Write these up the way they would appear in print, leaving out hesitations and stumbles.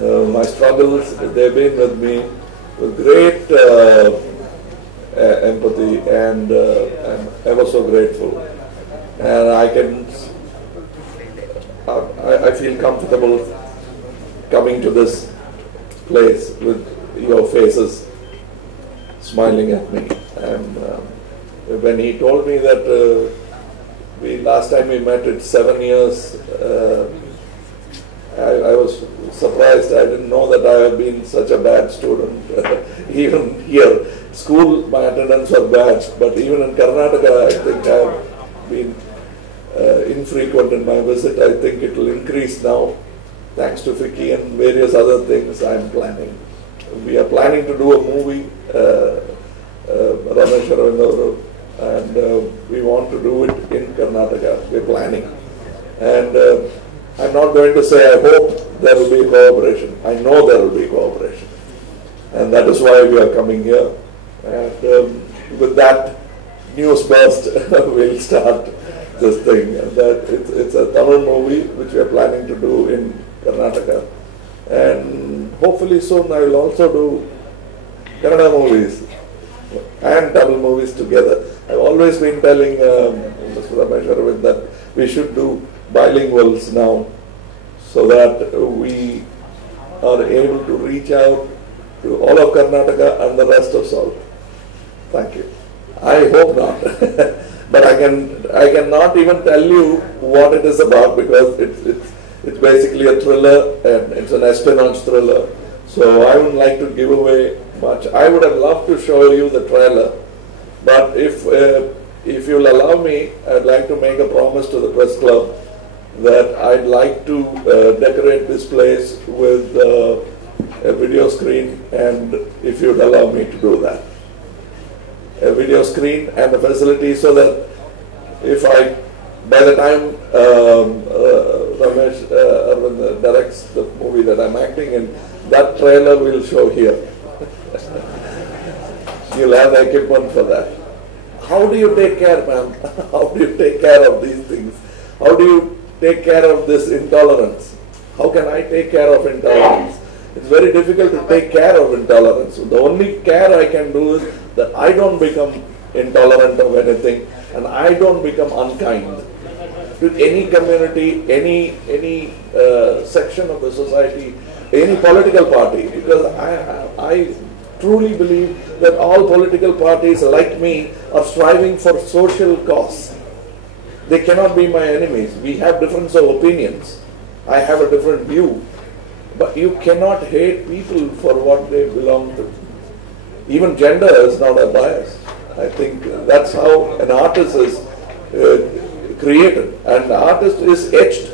my struggles, they've been with me with great empathy, and I'm ever so grateful. And I feel comfortable coming to this place with your faces smiling at me. And when he told me that last time we met, it's 7 years, I was surprised. I didn't know that I have been such a bad student. Even here, school, my attendance was bad, but even in Karnataka, I think I've been infrequent in my visit. I think it will increase now, thanks to Vicky and various other things I'm planning. We are planning to do a movie, Ramesh, Aravind, and we want to do it in Karnataka. We're planning. And I'm not going to say I hope there will be cooperation. I know there will be cooperation. And that is why we are coming here. And with that news burst, we'll start this thing. And that it's a Tamil movie which we are planning to do in Karnataka. And hopefully soon I will also do Kannada movies and Tamil movies together. I've always been telling Mr. Ramesh Aravind that we should do bilinguals now, so that we are able to reach out to all of Karnataka and the rest of South. Thank you. I hope not. But I cannot even tell you what it is about, because it's basically a thriller, and it's an espionage thriller. So I wouldn't like to give away much. I would have loved to show you the trailer, but if you'll allow me, I'd like to make a promise to the press club that I'd like to decorate this place with a video screen, and if you'd allow me to do that. A video screen and a facility, so that by the time Ramesh Aravind directs the movie that I'm acting in, that trailer will show here. You'll have the equipment for that. How do you take care, ma'am? How do you take care of these things? How do you take care of this intolerance? How can I take care of intolerance? It's very difficult to take care of intolerance. So the only care I can do is that I don't become intolerant of anything, and I don't become unkind to any community, any section of the society, any political party, because I truly believe that all political parties like me are striving for social cause. They cannot be my enemies. We have difference of opinions. I have a different view. But you cannot hate people for what they belong to. Even gender is not a bias. I think that's how an artist is created. And the artist is etched,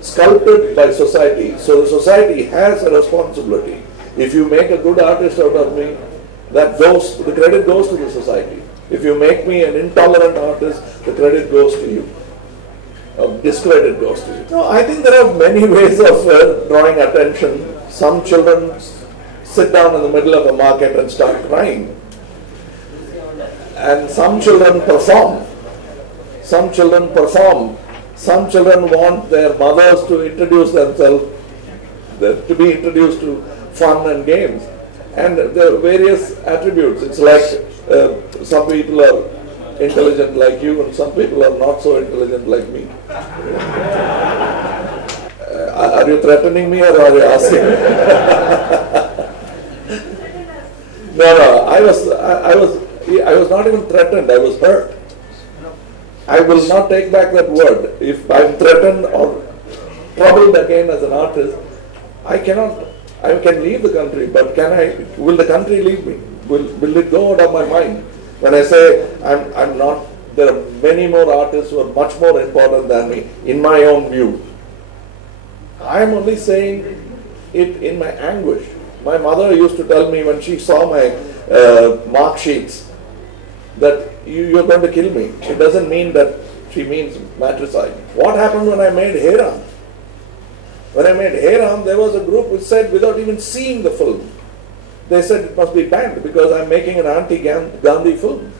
sculpted by society. So the society has a responsibility. If you make a good artist out of me, the credit goes to the society. If you make me an intolerant artist, the credit goes to you. Discredit goes to you. No, I think there are many ways of drawing attention. Some children sit down in the middle of a market and start crying. And some children perform. Some children perform. Some children want their mothers to introduce themselves, to be introduced to fun and games. And there are various attributes. It's like some people are intelligent like you, and some people are not so intelligent like me. Are you threatening me, or are you asking? No. I was not even threatened. I was hurt. I will not take back that word. If I'm threatened or troubled again as an artist, I can leave the country, but will the country leave me? Will it go out of my mind? When I say I'm not, there are many more artists who are much more important than me, in my own view. I am only saying it in my anguish. My mother used to tell me when she saw my mark sheets that you're going to kill me. It doesn't mean that she means matricide. What happened when I made Heram? When I made Heram, there was a group which said, without even seeing the film, they said it must be banned because I'm making an anti-Gandhi film.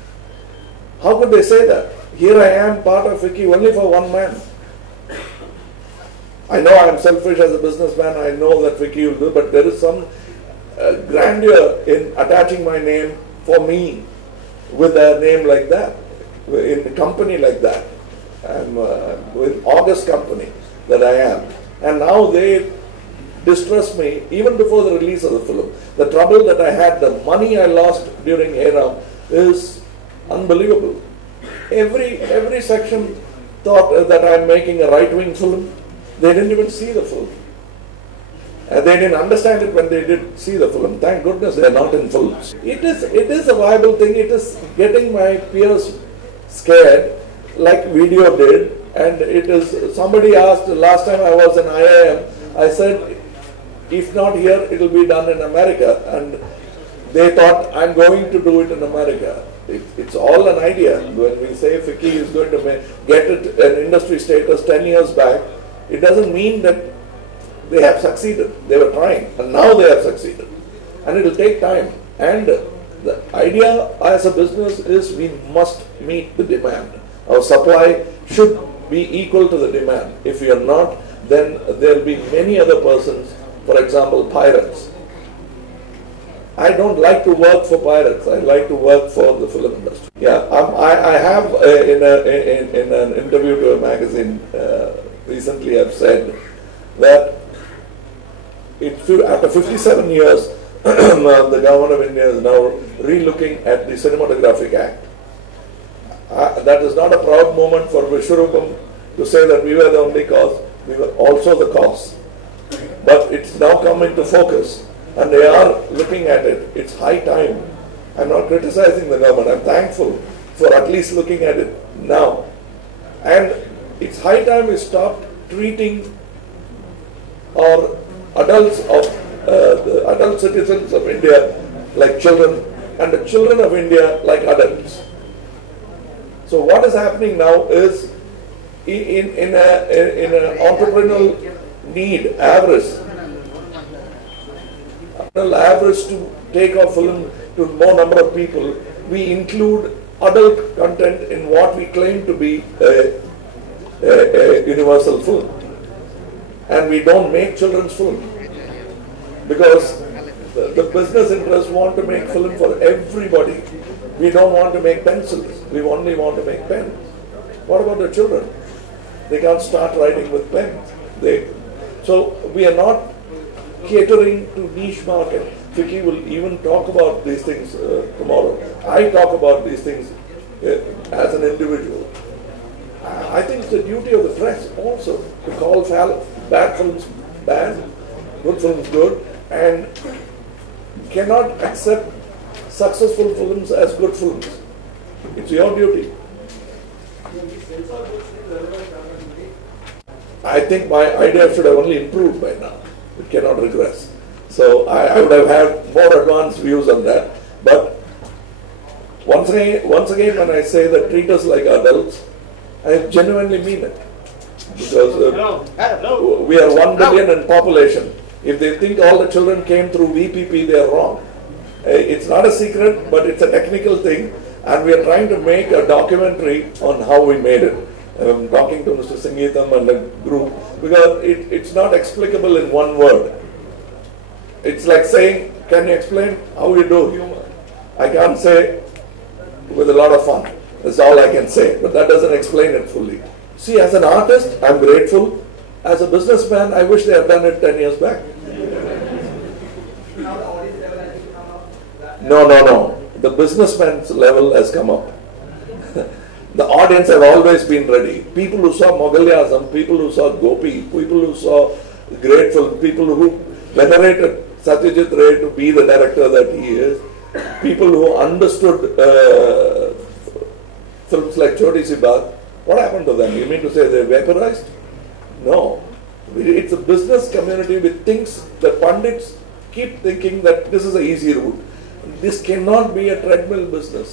How could they say that? Here I am, part of Vicky, only for one man. I know I'm selfish as a businessman, I know that Vicky will do, but there is some grandeur in attaching my name for me with a name like that, in a company like that. I'm with August company that I am. And now they distrust me even before the release of the film. The trouble that I had, the money I lost during Hey is unbelievable. Every section thought that I'm making a right-wing film. They didn't even see the film. They didn't understand it when they did see the film. Thank goodness they're not in films. It is a viable thing. It is getting my peers scared, like video did. And it is, somebody asked, last time I was in IIM, I said, if not here, it will be done in America. And they thought, I'm going to do it in America. It's all an idea. When we say Vicky is going to get it an industry status 10 years back, it doesn't mean that they have succeeded. They were trying, and now they have succeeded. And it will take time. And the idea as a business is we must meet the demand. Our supply should be equal to the demand. If we are not, then there will be many other persons, for example, pirates. I don't like to work for pirates. I like to work for the film industry. Yeah, I have in an interview to a magazine recently, I've said that after 57 years, the government of India is now re-looking at the Cinematographic Act. That is not a proud moment for Vishwarupam to say that we were the only cause. We were also the cause. But it's now come into focus. And they are looking at it. It's high time. I'm not criticizing the government. I'm thankful for at least looking at it now. And it's high time we stop treating our adults of the adult citizens of India like children, and the children of India like adults. So what is happening now is in an entrepreneurial need, avarice to take our film to more number of people, we include adult content in what we claim to be a universal film. And we don't make children's film. Because the business interests want to make film for everybody. We don't want to make pencils. We only want to make pens. What about the children? They can't start writing with pens. So we are not catering to niche market. Vicky will even talk about these things tomorrow. I talk about these things as an individual. I think it's the duty of the press also to call bad films bad, good films good, and cannot accept successful films as good films. It's your duty. I think my idea should have only improved by now. It cannot regress. So I would have had more advanced views on that. But once again, when I say that treat us like adults, I genuinely mean it. Because we are 1 billion in population. If they think all the children came through VPP, they are wrong. It's not a secret, but it's a technical thing. And we are trying to make a documentary on how we made it. I'm talking to Mr. Sangeetham and the group, because it's not explicable in one word. It's like saying, can you explain how you do humor? I can't say with a lot of fun. That's all I can say, but that doesn't explain it fully. See, as an artist, I'm grateful. As a businessman, I wish they had done it 10 years back. No. The businessman's level has come up. The audience have always been ready. People who saw Mogalyasam, people who saw Gopi, people who saw Grateful, people who venerated Satyajit Ray to be the director that he is, people who understood films like Choti Si Baat. What happened to them? You mean to say they vaporized? No. It's a business community which thinks that pundits keep thinking that this is an easy route. This cannot be a treadmill business.